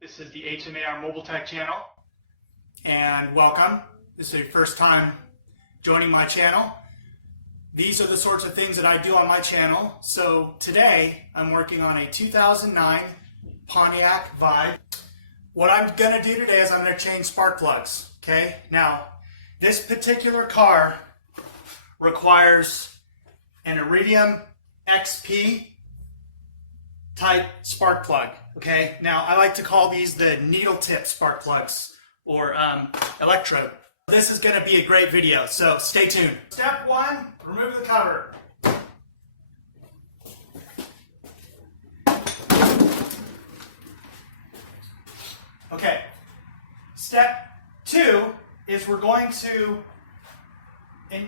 This is the HMAR Mobile Tech channel, and welcome. This is your first time joining my channel. These are the sorts of things that I do on my channel. So today I'm working on a 2009 Pontiac Vibe. What I'm going to do today is I'm going to change spark plugs. Okay, now this particular car requires an Iridium XP type spark plug. Okay, now I like to call these the needle tip spark plugs or electrode. This is going to be a great video, so stay tuned. Step one, remove the cover. Okay, step two is we're going to, and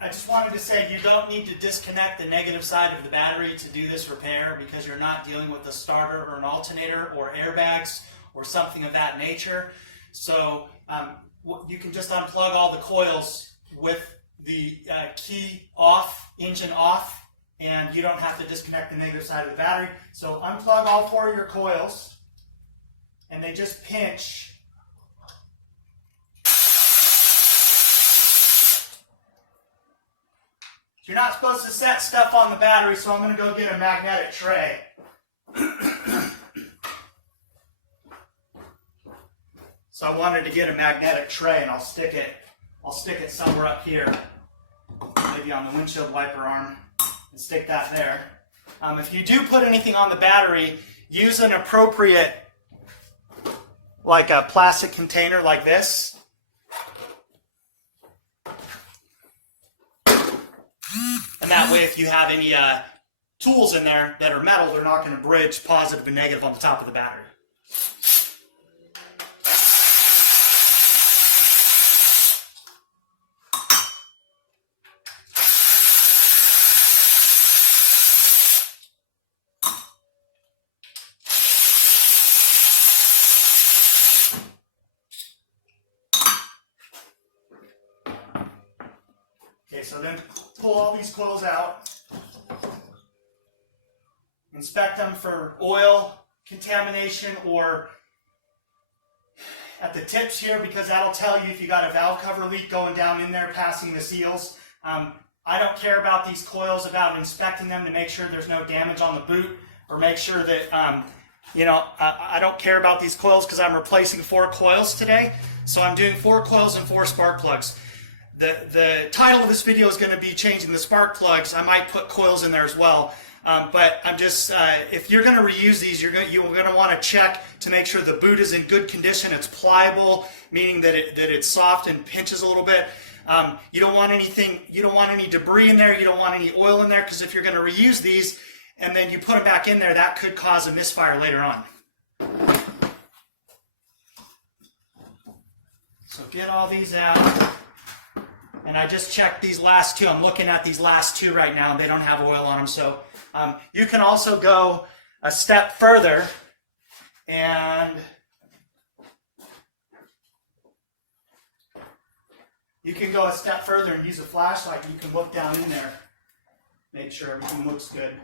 I just wanted to say you don't need to disconnect the negative side of the battery to do this repair because you're not dealing with a starter or an alternator or airbags or something of that nature. So you can just unplug all the coils with the key off, engine off, and you don't have to disconnect the negative side of the battery. So unplug all four of your coils, and they just pinch. You're not supposed to set stuff on the battery, so I'm going to go get a magnetic tray. So I wanted to get a magnetic tray, and I'll stick it somewhere up here, maybe on the windshield wiper arm, and stick that there. If you do put anything on the battery, use an appropriate, like a plastic container like this. And that way, if you have any tools in there that are metal, they're not going to bridge positive and negative on the top of the battery. Okay, so then pull all these coils out, inspect them for oil contamination or at the tips here, because that'll tell you if you got a valve cover leak going down in there passing the seals. I don't care about these coils, about inspecting them to make sure there's no damage on the boot, or make sure that, I don't care about these coils because I'm replacing 4 coils today. So I'm doing 4 coils and 4 spark plugs. The title of this video is going to be changing the spark plugs. I might put coils in there as well. But I'm just, if you're going to reuse these, you're going to want to check to make sure the boot is in good condition. It's pliable, meaning that it's soft and pinches a little bit. You don't want anything, you don't want any debris in there. You don't want any oil in there, because if you're going to reuse these and then you put them back in there, that could cause a misfire later on. So get all these out. And I just checked these last 2. I'm looking at these last 2 right now, and they don't have oil on them. So you can also go a step further and use a flashlight. You can look down in there, make sure everything looks good.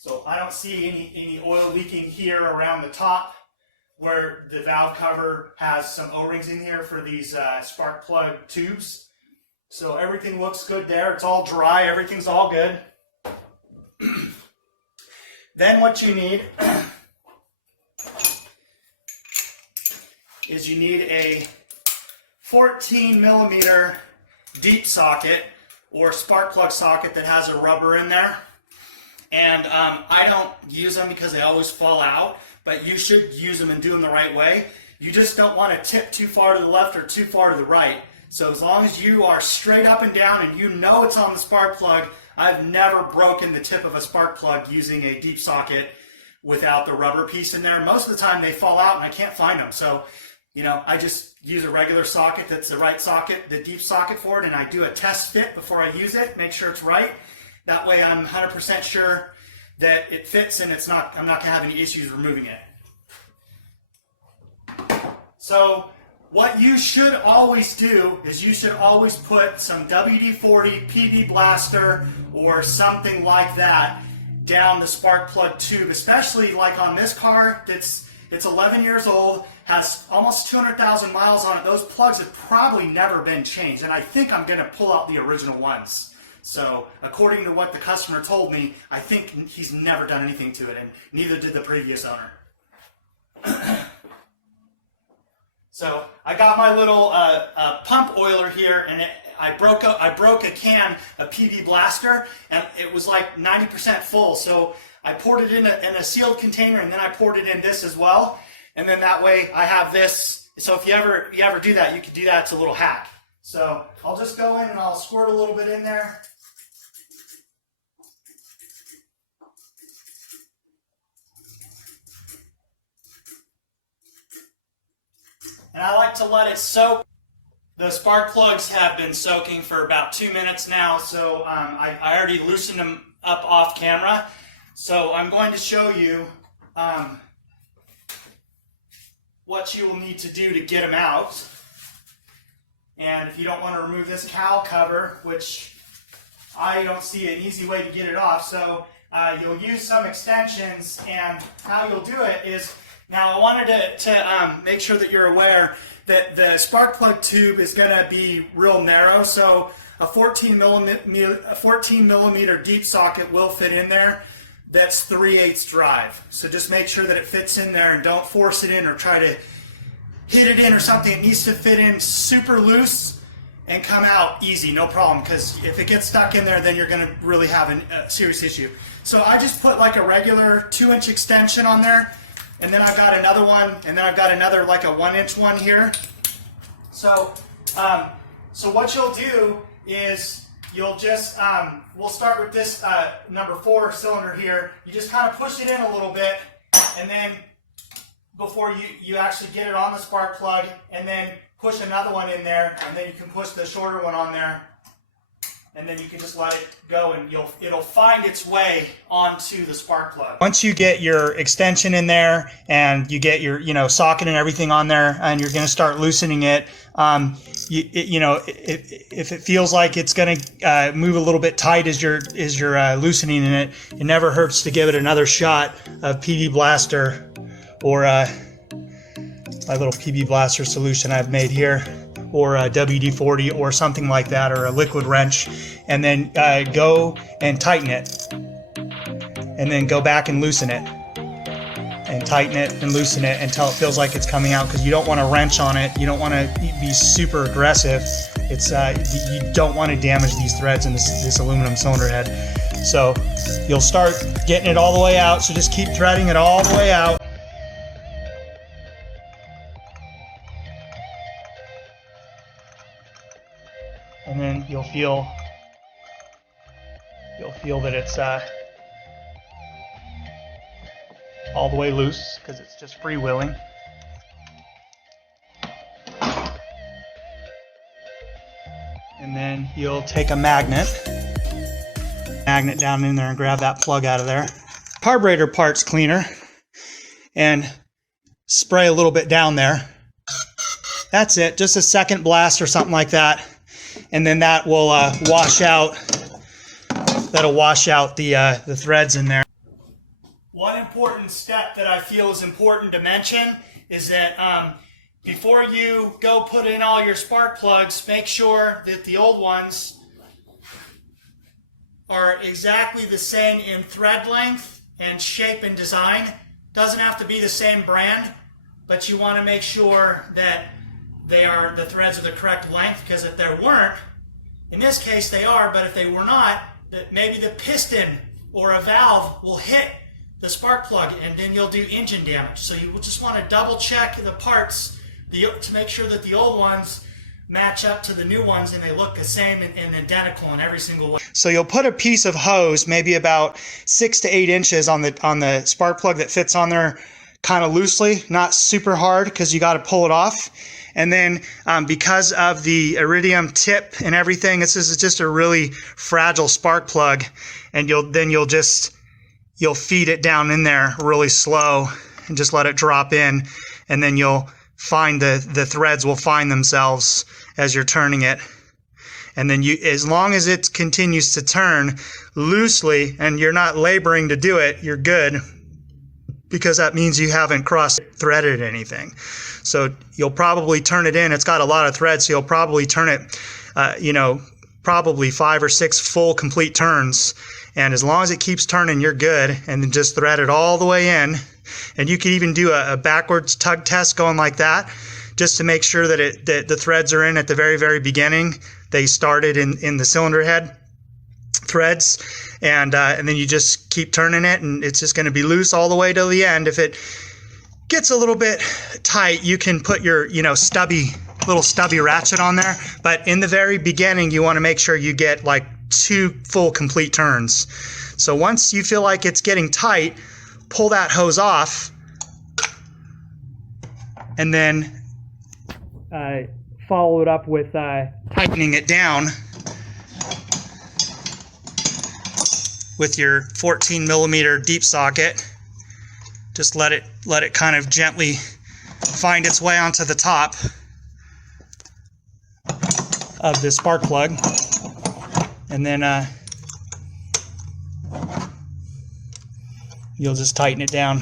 So I don't see any oil leaking here around the top where the valve cover has some O-rings in here for these spark plug tubes. So everything looks good there. It's all dry. Everything's all good. Then what you need is you need a 14 millimeter deep socket or spark plug socket that has a rubber in there. And I don't use them because they always fall out, but you should use them and do them the right way. You just don't want to tip too far to the left or too far to the right. So as long as you are straight up and down and you know it's on the spark plug, I've never broken the tip of a spark plug using a deep socket without the rubber piece in there. Most of the time they fall out and I can't find them. So, I just use a regular socket that's the right socket, the deep socket for it, and I do a test fit before I use it, make sure it's right. That way I'm 100% sure that it fits and I'm not going to have any issues removing it. So What you should always do is you should always put some WD-40 PB blaster or something like that down the spark plug tube, especially like on this car it's 11 years old, has almost 200,000 miles on it. Those plugs have probably never been changed, and I think I'm going to pull out the original ones. So according to what the customer told me, I think he's never done anything to it, and neither did the previous owner. So I got my little pump oiler here, and I broke a can of PB Blaster, and it was like 90% full. So I poured it in a sealed container, and then I poured it in this as well. And then that way I have this. So if you ever do that, you can do that. It's a little hack. So I'll just go in and I'll squirt a little bit in there. And I like to let it soak. The spark plugs have been soaking for about 2 minutes now, so I already loosened them up off camera. So I'm going to show you what you will need to do to get them out. And if you don't want to remove this cowl cover, which I don't see an easy way to get it off, so you'll use some extensions, and how you'll do it is, now I wanted to make sure that you're aware that the spark plug tube is going to be real narrow, so a 14 millimeter deep socket will fit in there. That's 3/8 drive. So just make sure that it fits in there, and don't force it in or try to hit it in or something. It needs to fit in super loose and come out easy, no problem, because if it gets stuck in there, then you're going to really have a serious issue. So I just put like a regular 2-inch extension on there, and then I've got another one, and then I've got another like a 1-inch one here. So, so what you'll do is you'll just, we'll start with this number 4 cylinder here. You just kind of push it in a little bit, and then before you actually get it on the spark plug, and then push another one in there, and then you can push the shorter one on there, and then you can just let it go, and it'll find its way onto the spark plug. Once you get your extension in there and you get your socket and everything on there, and you're going to start loosening it, if it feels like it's going to move a little bit tight as you're loosening it, it never hurts to give it another shot of PB Blaster, or my little PB Blaster solution I've made here, or a WD-40 or something like that, or a liquid wrench, and then go and tighten it, and then go back and loosen it, and tighten it and loosen it until it feels like it's coming out, because you don't want to wrench on it. You don't want to be super aggressive. It's you don't want to damage these threads in this aluminum cylinder head. So you'll start getting it all the way out, so just keep threading it all the way out. And then you'll feel that it's all the way loose, because it's just freewheeling. And then you'll take a magnet down in there and grab that plug out of there. Carburetor parts cleaner, and spray a little bit down there. That's it, just a second blast or something like that. And then that will wash out. That'll wash out the threads in there. One important step that I feel is important to mention is that before you go put in all your spark plugs, make sure that the old ones are exactly the same in thread length and shape and design. Doesn't have to be the same brand, but you want to make sure that the threads are the correct length, because if they weren't, in this case they are, but if they were not, that maybe the piston or a valve will hit the spark plug, and then you'll do engine damage. So you just want to double check the parts to make sure that the old ones match up to the new ones and they look the same and identical in every single way. So you'll put a piece of hose, maybe about 6 to 8 inches on the spark plug that fits on there, kind of loosely, not super hard, because you got to pull it off. And then because of the iridium tip and everything, this is just a really fragile spark plug, and you'll feed it down in there really slow and just let it drop in, and then you'll find the threads will find themselves as you're turning it. And then as long as it continues to turn loosely and you're not laboring to do it, you're good, because that means you haven't cross-threaded anything. So you'll probably turn it in. It's got a lot of threads, so you'll probably turn it, probably 5 or 6 full complete turns. And as long as it keeps turning, you're good. And then just thread it all the way in. And you could even do a backwards tug test going like that, just to make sure that the threads are in at the very, very beginning. They started in the cylinder head threads, and then you just keep turning it, and it's just going to be loose all the way to the end. If it gets a little bit tight, you can put your little stubby ratchet on there. But in the very beginning, you want to make sure you get like 2 full complete turns. So once you feel like it's getting tight, pull that hose off, and then follow it up with tightening it down with your 14mm deep socket. Just let it kind of gently find its way onto the top of the spark plug, and then you'll just tighten it down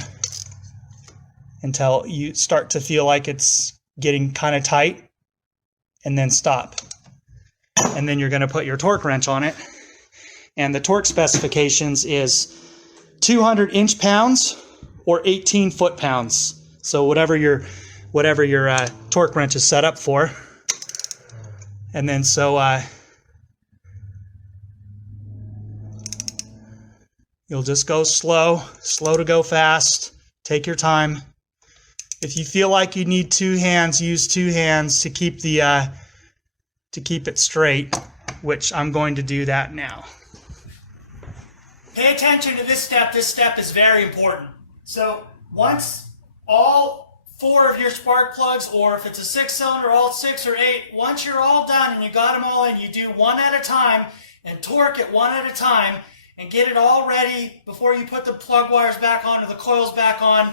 until you start to feel like it's getting kind of tight, and then stop. And then you're going to put your torque wrench on it. And the torque specifications is 200 inch-pounds or 18 foot-pounds. So whatever your torque wrench is set up for. And then you'll just go slow to go fast. Take your time. If you feel like you need 2 hands, use 2 hands to keep it straight, which I'm going to do that now. Pay attention to this step. This step is very important. So once all 4 of your spark plugs, or if it's a 6-cylinder, all 6 or 8, once you're all done and you got them all in, you do one at a time and torque it one at a time and get it all ready before you put the plug wires back on or the coils back on.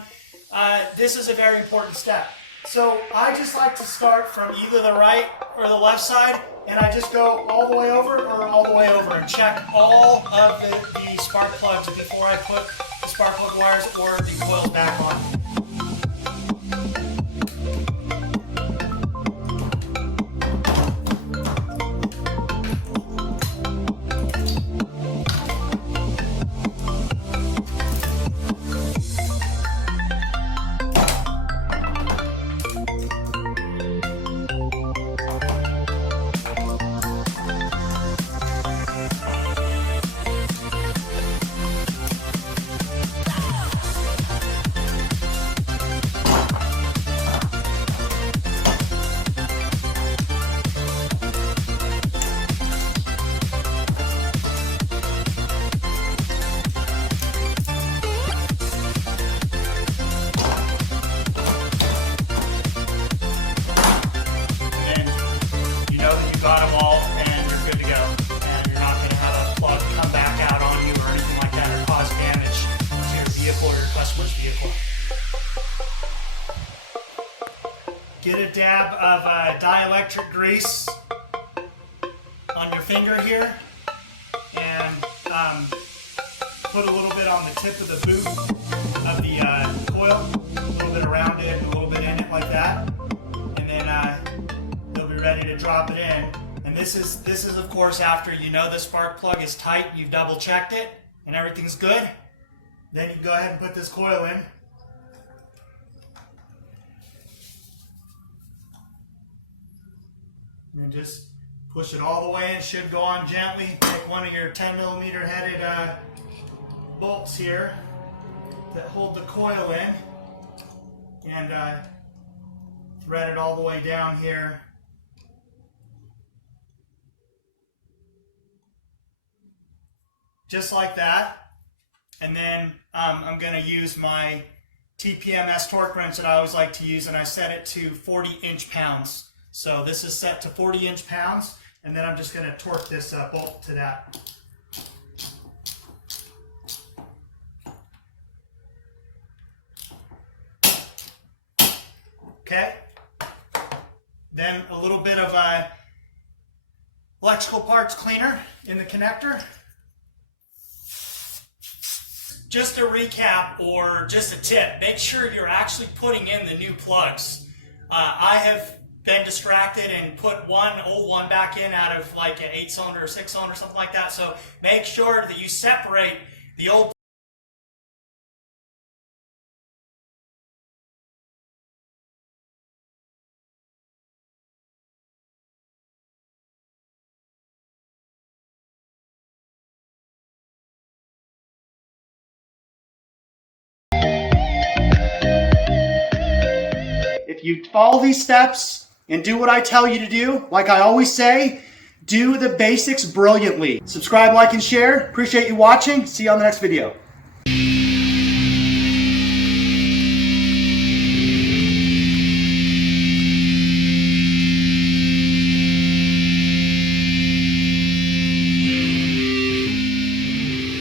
This is a very important step. So I just like to start from either the right or the left side, and I just go all the way over or all the way over and check all of the spark plugs before I put the spark plug wires or the coils back on. Got them all, and you're good to go. And you're not going to have a plug come back out on you or anything like that, or cause damage to your vehicle or your customer's vehicle. Get a dab of dielectric grease on your finger here, and put a little bit on the tip of the boot of the coil, a little bit around it, a little bit in it like that, and then you'll be ready to drop it in. And this is of course after you know the spark plug is tight, you've double checked it, and everything's good. Then you go ahead and put this coil in. And just push it all the way in. It should go on gently. Take one of your 10mm headed bolts here that hold the coil in, and thread it all the way down here. Just like that. And then I'm going to use my TPMS torque wrench that I always like to use, and I set it to 40 inch-pounds. So this is set to 40 inch-pounds, and then I'm just going to torque this bolt to that. Okay, Then a little bit of electrical parts cleaner in the connector. Just a recap or just a tip, make sure you're actually putting in the new plugs. I have been distracted and put one old one back in out of like an 8-cylinder or 6-cylinder, something like that. So make sure that you separate the old. If you follow these steps and do what I tell you to do, like I always say, do the basics brilliantly. Subscribe, like, and share. Appreciate you watching. See you on the next video.